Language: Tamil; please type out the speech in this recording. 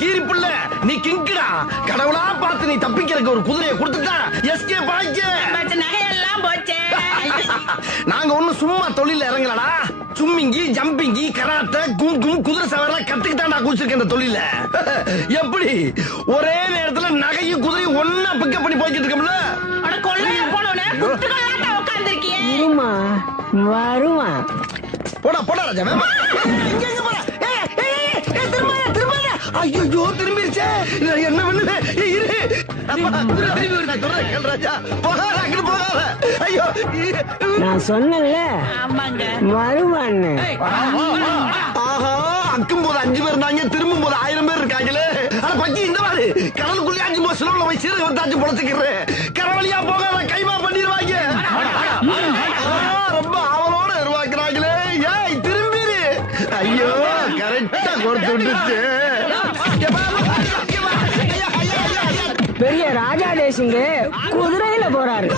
கீரி புள்ள நீ கிங்கடா, கடவுளா பார்த்து நீ தப்பிக்கிறதுக்கு ஒரு குதிரையை கொடுத்துட்டா எஸ்கேப் ஆயிக்க. நகையெல்லாம் போச்சே. நாங்க ஒண்ணு சும்மா தொழில இறங்கலடா, சும்மிங்கி ஜம்பிங்கி கராத்தே கும் கும் குதிரை சவாரிலாம் கத்துக்கிட்டாண்டா குடிச்சிருக்க இந்த தொழில. எப்படி ஒரே நேரத்துல நகையும் குதிரையும் ஒன்னா பிக்கப் பண்ணி போய்கிட்டு இருக்கோம்ல. கொள்ளைய போனோன்னு குத்துக்கள்லாம் உட்கார்ந்துருக்கியே. இருமா வருவான். போடா போடா ராஜா, வேமா இங்க எங்க போற? ஐயோ திரும்பிருச்சே, என்ன பண்ணுது? இரு ராஜா, போகாத அங்க போகாத. ஐயோ நான் சொன்னேன்ல வருவான்னு. ஆஹா, அக்கும் போது 5 பேர் இருந்தாங்க, திரும்பும் போது 1000 பேர் இருக்காங்களே. ஆனா பக்கி இந்த மாதிரி கடலுக்குள்ளே 5 போது சிலவுல போய் சீரக வந்தாச்சு பொழைச்சுக்கிறேன். கரவழியா போகாத, கைமா பண்ணிடுவாங்க. ரொம்ப ஆவலோட எதிர்பார்க்கிறாங்களே. ஏய் திரும்பிரு. ஐயோ கரெக்டா கொடுத்து விட்டுச்சு. பெரிய ராஜா தேசிங்க குதிரையில போறாரு.